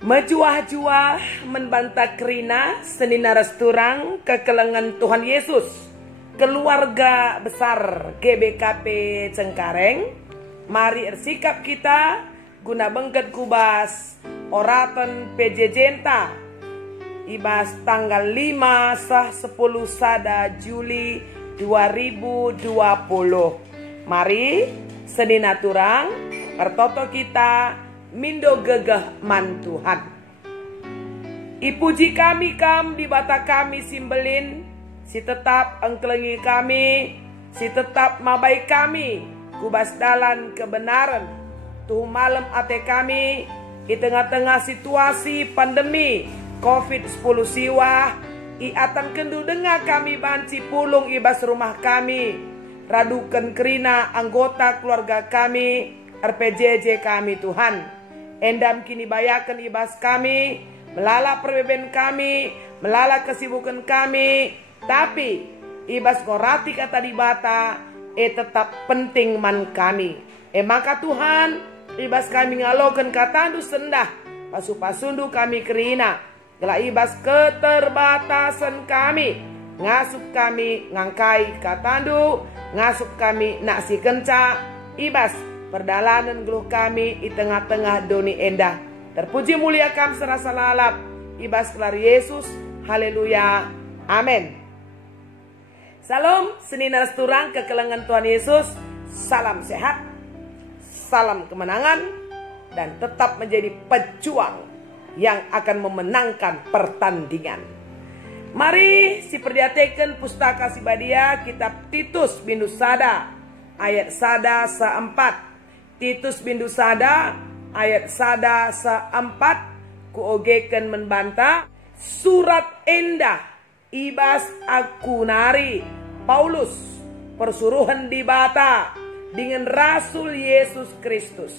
Mejuah-juah membantah kerina senina resturang kekelengan Tuhan Yesus. Keluarga besar GBKP Cengkareng, mari ersikap kita guna bengket kubas oraton PJJ ibas tanggal 5 sah 10 sada Juli 2020. Mari senina turang pertoto kita mindo gegeh man Tuhan. Ipuji kami kam di bata kami simbelin, si tetap engkelengi kami, si tetap mabai kami, kubas dalan kebenaran. Tuh malam ate kami, di tengah-tengah situasi pandemi COVID-10 siwah, iatan kendu dengar kami banci pulung ibas rumah kami, radukan kerina anggota keluarga kami, RPJJ kami Tuhan. Endam kini bayakan ibas kami, melala perbeben kami, melala kesibukan kami, tapi ibas korati kata di bata, tetap penting man kami. Maka Tuhan, ibas kami ngalokan katandu sendah, pasu-pasundu kami kerina, gela ibas keterbatasan kami, ngasup kami ngangkai katandu, ngasup kami naksi kenca, ibas perdalanan geluh kami di tengah-tengah doni endah. Terpuji mulia kam serasa lalap, ibas kelar Yesus, haleluya, amin. Salam senina resturang kekelengan Tuhan Yesus, salam sehat, salam kemenangan, dan tetap menjadi pejuang yang akan memenangkan pertandingan. Mari si perdiateken pustaka sibadia kitab Titus bindu sada ayat sada seempat. Titus bindu sada ayat sada seempat, kuogeken membantah surat endah ibas aku nari Paulus persuruhan di bata dengan Rasul Yesus Kristus.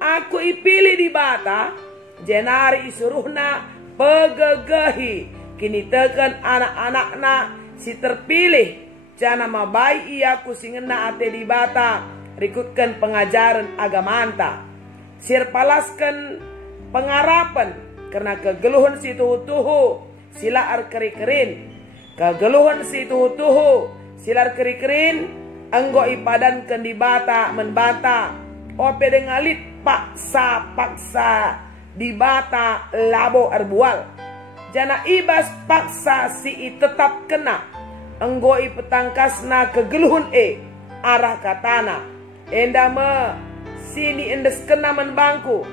Aku ipilih di bata jenari isuruhna pegegehi kini tekan anak-anakna si terpilih jana mabai iaku singena ate di bata rikutkan pengajaran agama anta, sirpalaskan pengarapan karena kegeluhan si tuhu-tuhu sila arkeri-kerin, kegeluhan si tuhu-tuhu sila arkeri-kerin, enggo ipadankan di bata membata, ope dengalit paksa di bata labo arbual, jana ibas paksa si tetap kena, enggo ipetangkasna kegeluhan arah katana. Endama sini endes kena menbangku,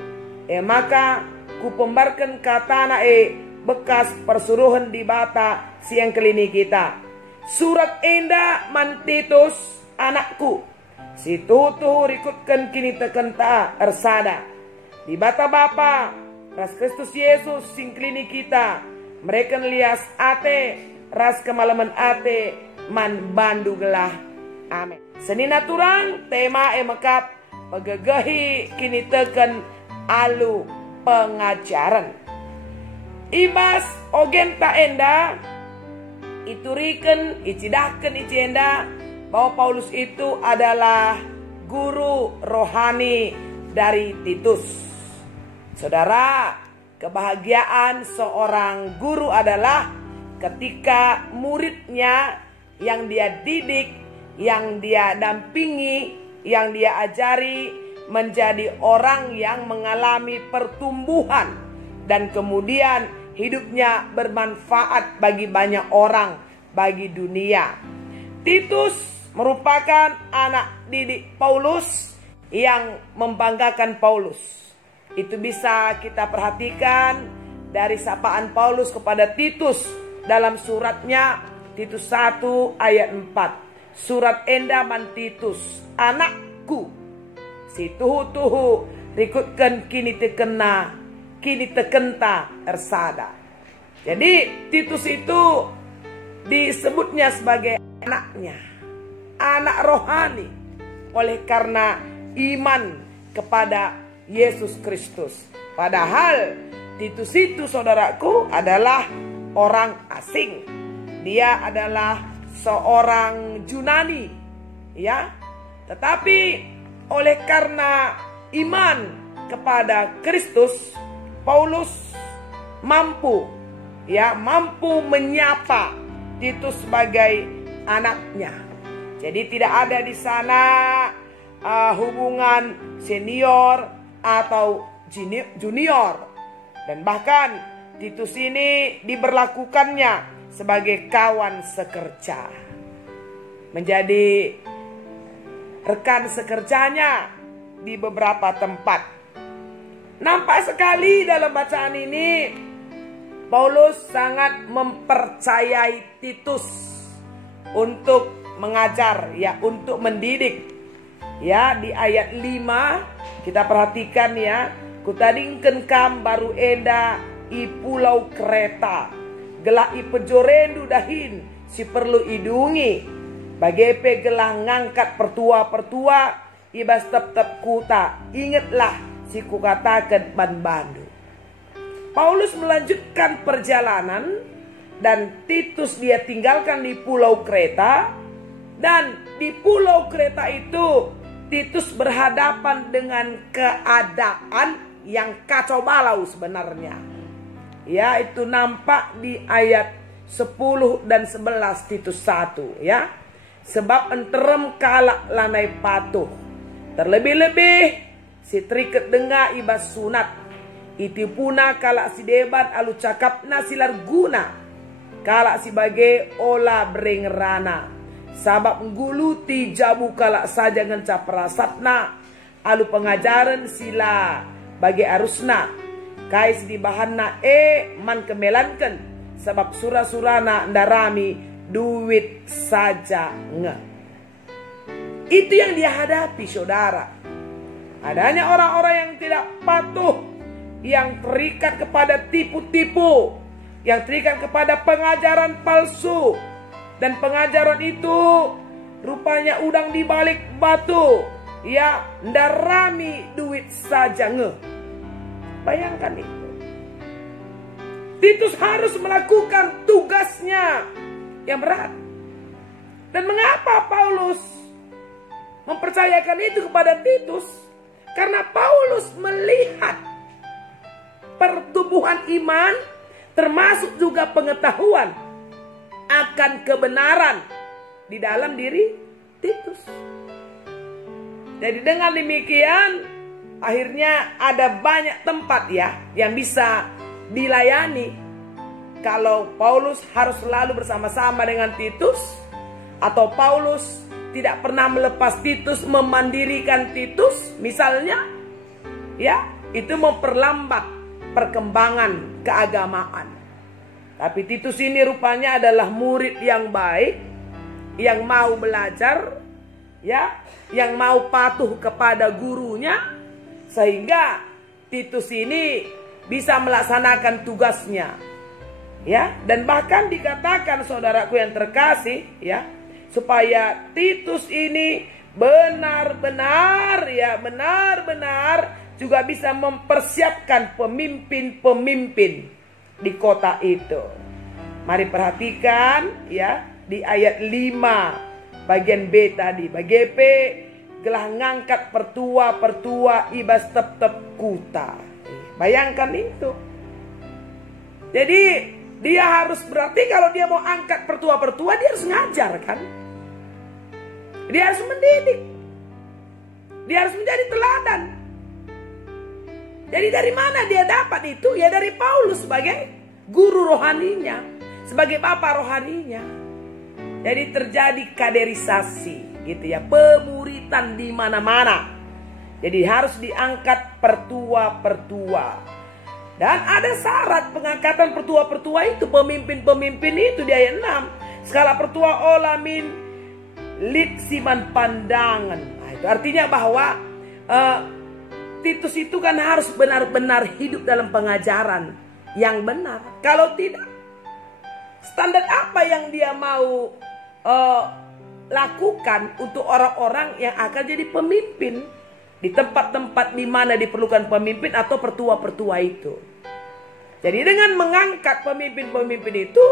maka ku pembarkan katana bekas persuruhan di bata siang kelini kita. Surat enda man Titus anakku, si tutu rikutkan kini tekenta ersada di bata bapa ras Kristus Yesus sing kelini kita, mereka lias ate ras kemalaman ate man bandu gelah, amin. Senina turang tema emakap pegegehi kini teken alu pengajaran. Ibas ogen ta enda ituriken icidahken icienda bahwa Paulus itu adalah guru rohani dari Titus. Saudara, kebahagiaan seorang guru adalah ketika muridnya yang dia didik, yang dia dampingi, yang dia ajari menjadi orang yang mengalami pertumbuhan dan kemudian hidupnya bermanfaat bagi banyak orang, bagi dunia. Titus merupakan anak didik Paulus yang membanggakan Paulus. Itu bisa kita perhatikan dari sapaan Paulus kepada Titus dalam suratnya Titus 1 ayat 4. Surat enda man Titus anakku, si tuhu-tuhu rikutkan kini tekenta ersada. Jadi Titus itu disebutnya sebagai anaknya, anak rohani oleh karena iman kepada Yesus Kristus. Padahal Titus itu saudaraku adalah orang asing. Dia adalah seorang Yunani, ya. Tetapi oleh karena iman kepada Kristus, Paulus mampu menyapa Titus sebagai anaknya. Jadi tidak ada di sana hubungan senior atau junior. Dan bahkan Titus ini diberlakukannya sebagai kawan sekerja, menjadi rekan sekerjanya di beberapa tempat. Nampak sekali dalam bacaan ini Paulus sangat mempercayai Titus untuk mengajar, ya, untuk mendidik. Ya, di ayat 5 kita perhatikan ya, kutadingken kam baru enda i pulau Kreta, gelah i pejorendu dahin si perlu idungi, bagepe gelah ngangkat pertua-pertua ibas tep-tep kuta, ingatlah si kukatakan ban-bandu. Paulus melanjutkan perjalanan dan Titus dia tinggalkan di pulau Kreta. Dan di pulau Kreta itu Titus berhadapan dengan keadaan yang kacau balau sebenarnya. Ya, itu nampak di ayat 10 dan 11 Titus 1 ya. Sebab enterem kalak lanai patuh, terlebih-lebih si triket dengar ibas sunat. Itu puna kalak si debat alu cakapna silar guna, kalak si bage ola brengerana. Sabab nguluti jabu kalak saja ngencap rasatna, alu pengajaran sila bagi arusna. Kais di bahanna man kemelankan, sebab surah-surana ndarami duit saja nge. Itu yang dia hadapi, saudara. Adanya orang-orang yang tidak patuh, yang terikat kepada tipu-tipu, yang terikat kepada pengajaran palsu. Dan pengajaran itu rupanya udang di balik batu, ya, ndarami duit saja nge. Bayangkan itu. Titus harus melakukan tugasnya yang berat. Dan mengapa Paulus mempercayakan itu kepada Titus? Karena Paulus melihat pertumbuhan iman, termasuk juga pengetahuan akan kebenaran di dalam diri Titus. Jadi dengan demikian akhirnya ada banyak tempat ya yang bisa dilayani. Kalau Paulus harus selalu bersama-sama dengan Titus, atau Paulus tidak pernah melepas Titus, memandirikan Titus misalnya, ya, itu memperlambat perkembangan keagamaan. Tapi Titus ini rupanya adalah murid yang baik, yang mau belajar, ya, yang mau patuh kepada gurunya, sehingga Titus ini bisa melaksanakan tugasnya, ya. Dan bahkan dikatakan, saudaraku yang terkasih, ya, supaya Titus ini benar-benar juga bisa mempersiapkan pemimpin-pemimpin di kota itu. Mari perhatikan ya di ayat 5 bagian B tadi. Bagi P gelah ngangkat pertua-pertua ibas tep-tep kuta. Bayangkan itu. Jadi dia harus, berarti kalau dia mau angkat pertua-pertua, dia harus ngajar kan. Dia harus mendidik. Dia harus menjadi teladan. Jadi dari mana dia dapat itu? Ya dari Paulus sebagai guru rohaninya, sebagai bapak rohaninya. Jadi terjadi kaderisasi gitu ya, pemuritan di mana-mana. Jadi harus diangkat pertua-pertua. Dan ada syarat pengangkatan pertua-pertua itu, pemimpin-pemimpin itu di ayat 6. Skala pertua olamin liksiman pandangan. Nah, itu artinya bahwa Titus itu kan harus benar-benar hidup dalam pengajaran yang benar. Kalau tidak, standar apa yang dia mau lakukan untuk orang-orang yang akan jadi pemimpin di tempat-tempat di mana diperlukan pemimpin atau pertua-pertua itu. Jadi dengan mengangkat pemimpin-pemimpin itu,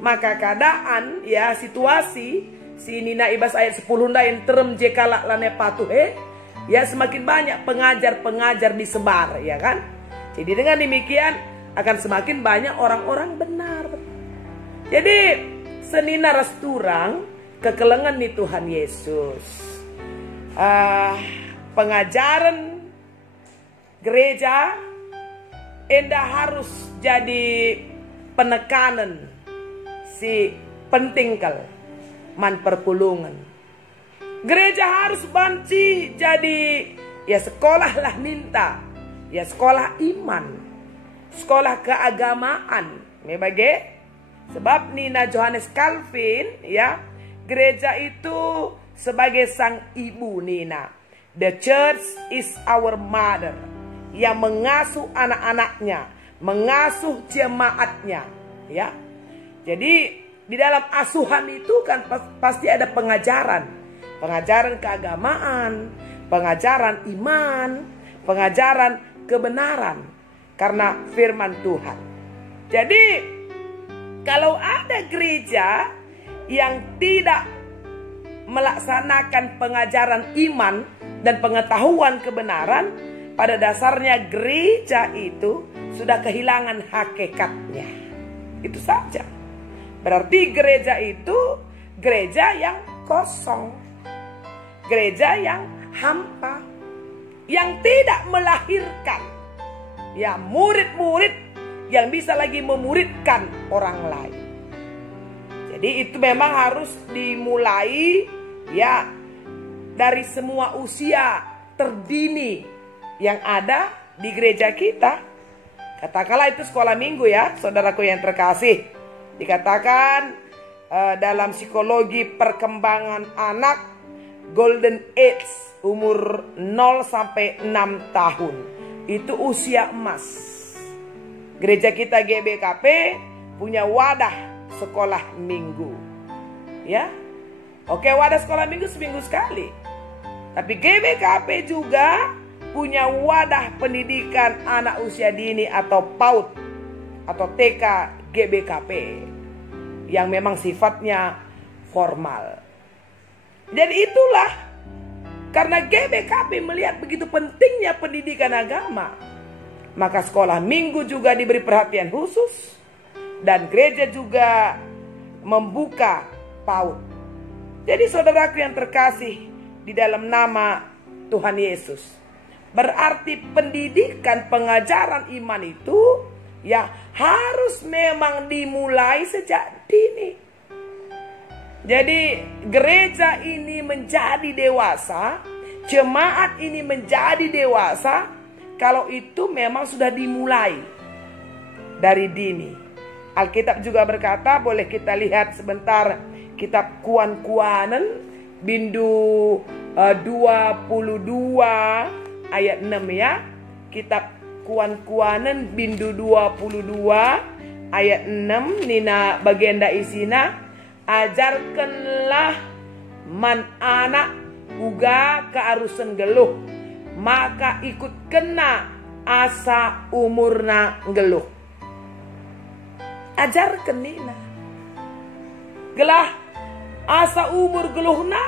maka keadaan ya situasi si Nina ibas ayat 10 yang terem jekalak lane patuh ya semakin banyak pengajar-pengajar disebar, ya kan. Jadi dengan demikian akan semakin banyak orang-orang benar. Jadi senina resturang kekelengan ni Tuhan Yesus. Pengajaran gereja enda harus jadi penekanan si pentingkal man perpulungan. Gereja harus banci jadi ya sekolah lah ninta, ya sekolah iman, sekolah keagamaan. Memang sebab Nina Johannes Calvin ya, gereja itu sebagai sang ibu Nina. The church is our mother, yang mengasuh anak-anaknya, mengasuh jemaatnya, ya. Jadi di dalam asuhan itu kan pasti ada pengajaran, pengajaran keagamaan, pengajaran iman, pengajaran kebenaran karena firman Tuhan. Jadi kalau ada gereja yang tidak melaksanakan pengajaran iman dan pengetahuan kebenaran, pada dasarnya gereja itu sudah kehilangan hakikatnya. Itu saja. Berarti gereja itu gereja yang kosong, gereja yang hampa, yang tidak melahirkan ya murid-murid yang bisa lagi memuridkan orang lain. Jadi itu memang harus dimulai ya dari semua usia terdini yang ada di gereja kita. Katakanlah itu sekolah minggu ya, saudaraku yang terkasih. Dikatakan dalam psikologi perkembangan anak, golden age, umur 0 sampai 6 tahun. Itu usia emas. Gereja kita GBKP punya wadah sekolah minggu. Ya. Oke, wadah sekolah minggu seminggu sekali. Tapi GBKP juga punya wadah pendidikan anak usia dini atau PAUD atau TK GBKP yang memang sifatnya formal. Dan itulah karena GBKP melihat begitu pentingnya pendidikan agama, maka sekolah minggu juga diberi perhatian khusus dan gereja juga membuka PAUD. Jadi saudaraku yang terkasih di dalam nama Tuhan Yesus, berarti pendidikan pengajaran iman itu ya harus memang dimulai sejak dini. Jadi gereja ini menjadi dewasa, jemaat ini menjadi dewasa kalau itu memang sudah dimulai dari dini. Alkitab juga berkata, boleh kita lihat sebentar kitab Kuan-Kuanen bindu 22 ayat 6 ya. Kitab Kuan-Kuanen bindu 22 ayat 6 nina bagenda isina, ajarkanlah man anak uga kearusan geluh, maka ikut kena asa umurna geluh. Ajarkan nina gelah asa umur geluhna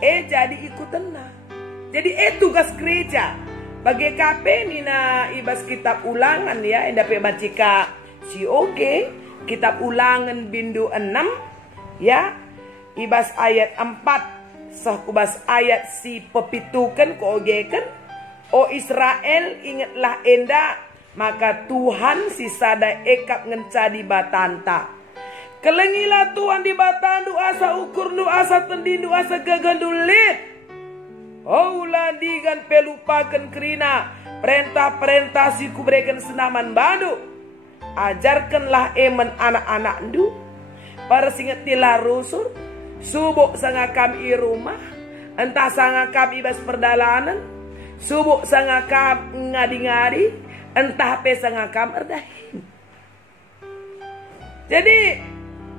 jadi ikutenna. Jadi tugas gereja bagi KP nina ibas kitab ulangan ya, endape bacika COG kitab ulangan bindu 6 ya, ibas ayat 4 sahkubas ayat si pepitukan kogekan, o Israel ingatlah enda maka Tuhan si sada ekap ngencadi batanta. Kelengilah Tuhan di batandu asa ukur nu asa tendindu asa gagandulit. Oula digan pelupakan kerina perintah-perintah si kuberikan senaman badu. Ajarkanlah emen anak-anak ndu. Para singetilah rusul. Subuk sangakam i rumah. Entah sangakam ibas perdalanan. Subuk sangakam ngadi-ngadi. Entah pe sangakam erdahin. Jadi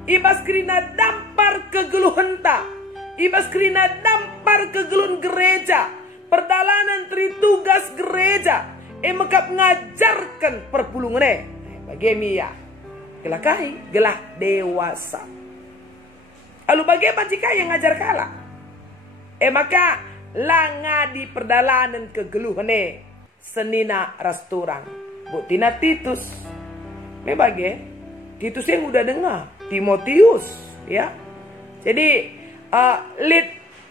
ibas kerina dampar kegeluhenta. Ibas kerina dampar kegeluhan gereja. Perdalanan tritugas gereja. Mekap ngajarkan perpulungan bagi ya. Gelah kai, gelah dewasa. Lalu bagaimana jika yang ngajar kalah? Maka langa di perdalanan kegeluhan senina rasturang. Tina Titus. Memang Titus yang udah dengar. Timotius, ya. Jadi lead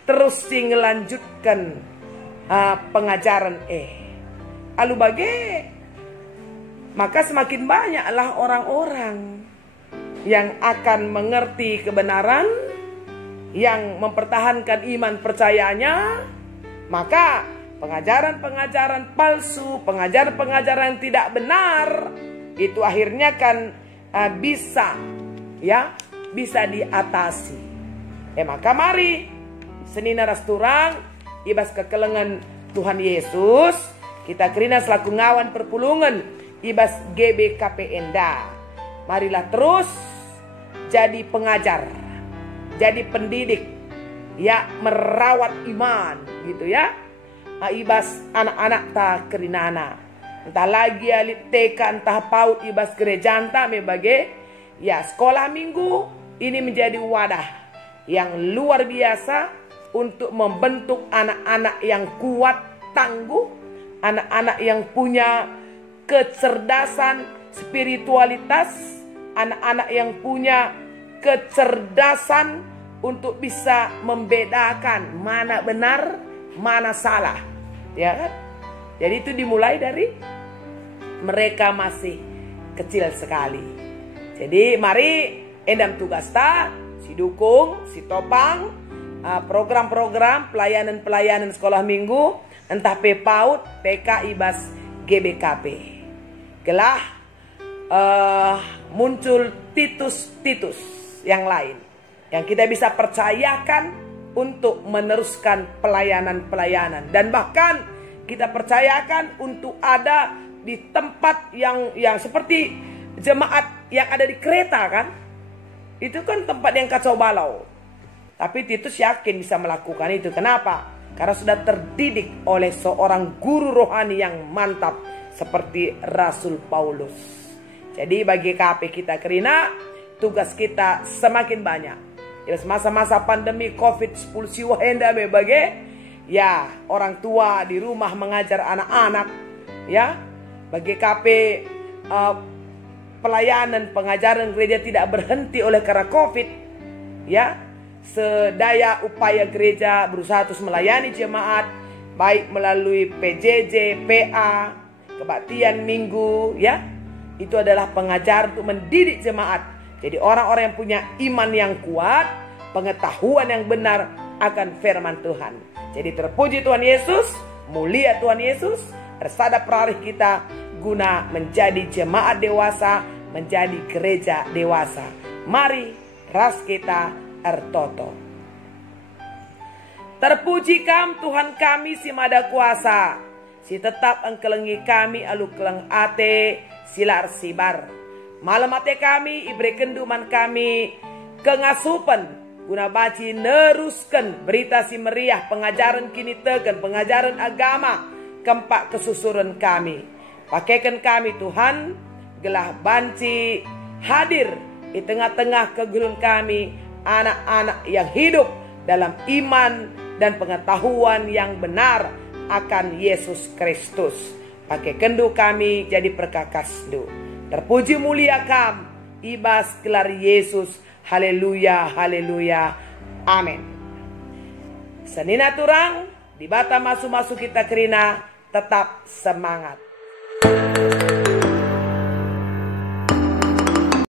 terus ngelanjutkan pengajaran alu maka semakin banyaklah orang-orang yang akan mengerti kebenaran, yang mempertahankan iman percayanya. Maka pengajaran-pengajaran palsu, pengajaran-pengajaran yang tidak benar, itu akhirnya kan bisa diatasi. Maka mari senina rasturang ibas kekelengan Tuhan Yesus, kita kerina selaku ngawan perpulungan ibas GBKP Enda. Marilah terus jadi pengajar, jadi pendidik, ya, merawat iman gitu ya. Ibas anak-anak ta kerinana. Entah lagi alit TK, entah PAUD, ibas gereja anta mebagai ya sekolah minggu ini menjadi wadah yang luar biasa untuk membentuk anak-anak yang kuat, tangguh, anak-anak yang punya kecerdasan spiritualitas, anak-anak yang punya kecerdasan untuk bisa membedakan mana benar, mana salah, ya kan? Jadi itu dimulai dari mereka masih kecil sekali. Jadi mari endam tugas ta, si dukung, si topang, program-program pelayanan-pelayanan sekolah minggu, entah PAUD, TK, IBAS, GBKP. Gelah muncul Titus-Titus yang lain yang kita bisa percayakan untuk meneruskan pelayanan-pelayanan, dan bahkan kita percayakan untuk ada di tempat yang seperti jemaat yang ada di kereta kan. Itu kan tempat yang kacau balau. Tapi Titus yakin bisa melakukan itu. Kenapa? Karena sudah terdidik oleh seorang guru rohani yang mantap seperti Rasul Paulus. Jadi bagi KP kita kerina, tugas kita semakin banyak. Ya, masa-masa pandemi COVID-10 siwa henda bagi ya orang tua di rumah mengajar anak-anak, ya. Bagi KP pelayanan pengajaran gereja tidak berhenti oleh karena COVID, ya. Sedaya upaya gereja berusaha terus melayani jemaat, baik melalui PJJ, PA, kebaktian minggu, ya. Itu adalah pengajar untuk mendidik jemaat. Jadi orang-orang yang punya iman yang kuat, pengetahuan yang benar akan firman Tuhan. Jadi terpuji Tuhan Yesus, mulia Tuhan Yesus, bersada perarih kita guna menjadi jemaat dewasa, menjadi gereja dewasa. Mari ras kita ertoto. Terpuji kam Tuhan kami si mada kuasa, si tetap engkelengi kami alu keleng ate silar sibar. Malam ate kami ibre kenduman kami kengasupan guna baci neruskan berita si meriah pengajaran kini tegen pengajaran agama kempak kesusuran kami. Pakaikan kami Tuhan gelah banci hadir di tengah-tengah kegulun kami, anak-anak yang hidup dalam iman dan pengetahuan yang benar akan Yesus Kristus. Pakai kendu kami jadi perkakas du. Terpuji mulia kam, ibas gelar Yesus, haleluya, haleluya, amin. Senina turang, di bata masuk-masuk kita kerina, tetap semangat.